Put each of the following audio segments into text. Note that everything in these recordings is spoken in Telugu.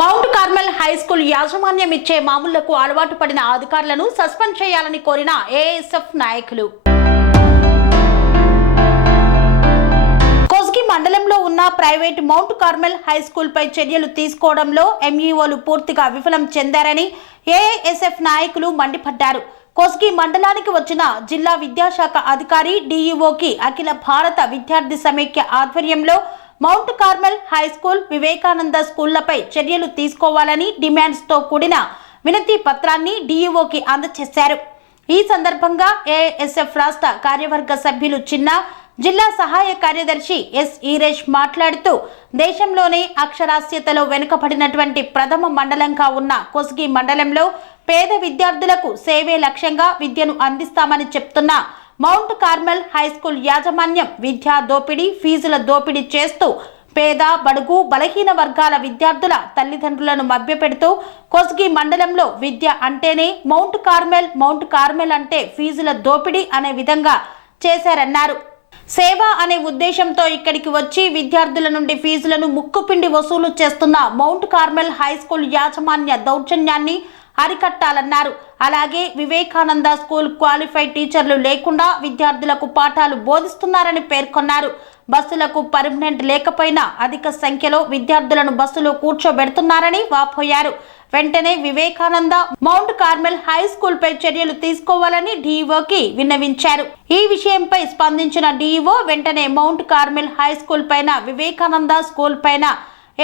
మౌంట్ కార్మెల్ హై స్కూల్ యాజమాన్యం ఇచ్చే మామూళ్ళకు అలవాటు పడిన అధికారులను సస్పెండ్ చేయాలని కోరిన ఏఎస్ఎఫ్ నాయకులు. మండలంలో ఉన్న private Mount Carmel high school పై చర్యలు తీసుకోవడంలో ఎంఈఓలు పూర్తిగా విఫలం చెందారని ఏఎస్ఎఫ్ నాయకులు మండిపడ్డారు. కోస్గి మండలానికి వచ్చిన జిల్లా విద్యాశాఖ అధికారి డిఈఓకి అఖిల భారత విద్యార్థి సమైక్య ఆధ్వర్యంలో Mount Carmel high school Vivekananda స్కూళ్ళపై చర్యలు తీసుకోవాలని డిమాండ్స్తో కూడిన వినతి పత్రాన్ని డీఈఓకి అందజేశారు ఈ సందర్భంగా ఏఎస్ఎఫ్ రాష్ట్ర కార్యవర్గ సభ్యులు చిన్న జిల్లా సహాయ కార్యదర్శి ఎస్ ఈరేష్ మాట్లాడుతూ దేశంలోనే అక్షరాస్యతలో వెనుకబడినటువంటి ప్రథమ మండలంగా ఉన్న కొస్గి మండలంలో పేద విద్యార్థులకు సేవే లక్ష్యంగా విద్యను అందిస్తామని చెప్తున్నా మౌంట్ కార్మెల్ హై స్కూల్ యాజమాన్యం విద్యా దోపిడీ ఫీజుల దోపిడీ చేస్తూ పేద బడుగు బలహీన వర్గాల విద్యార్థుల తల్లిదండ్రులను మభ్యపెడుతూ కొస్గి మండలంలో విద్య అంటేనే మౌంట్ కార్మెల్ మౌంట్ కార్మెల్ అంటే ఫీజుల దోపిడీ అనే విధంగా చేశారన్నారు. సేవ అనే ఉద్దేశంతో ఇక్కడికి వచ్చి విద్యార్థుల నుండి ఫీజులను ముక్కుపిండి వసూలు చేస్తున్న మౌంట్ కార్మెల్ హై స్కూల్ యాజమాన్య దౌర్జన్యాన్ని అరికట్టాలన్నారు. అలాగే వివేకానంద స్కూల్ క్వాలిఫైడ్ టీచర్లు లేకుండా విద్యార్థులకు పాఠాలు బోధిస్తున్నారని పేర్కొన్నారు. బస్సులకు పర్మనెంట్ లేకపోయినా అధిక సంఖ్యలో విద్యార్థులను బస్సులో కూర్చోబెడుతున్నారని వాపోయారు. వెంటనే Vivekananda Mount Carmel high school పై చర్యలు తీసుకోవాలని డీఈఓకి విన్నవించారు. ఈ విషయంపై స్పందించిన డీఈఓ వెంటనే మౌంట్ కార్మెల్ హై స్కూల్ పైన వివేకానంద స్కూల్ పైన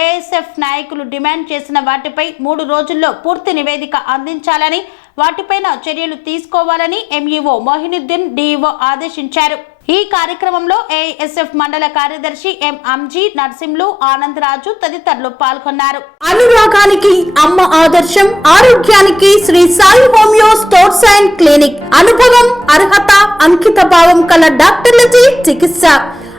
ఏఎస్ఎఫ్ నాయకులు డిమాండ్ చేసిన వాటిపై మూడు రోజుల్లో పూర్తి నివేదిక అందించాలని వాటిపైన చర్యలు తీసుకోవాలని ఎంఈఓ మొహినుద్దీన్ డిఈఓ ఆదేశించారు. ఈ కార్యక్రమంలో ఏఎస్ఎఫ్ మండల కార్యదర్శి ఎం అంజీ నర్సింలు ఆనందరాజు తదితరులు పాల్గొన్నారు. అనురాగానికి అమ్మ ఆదర్శం ఆరోగ్యానికి Sri Sai homeo stores and clinic. అనుభవం అర్హత అంకిత భావం కల డాక్టర్లచే చికిత్స.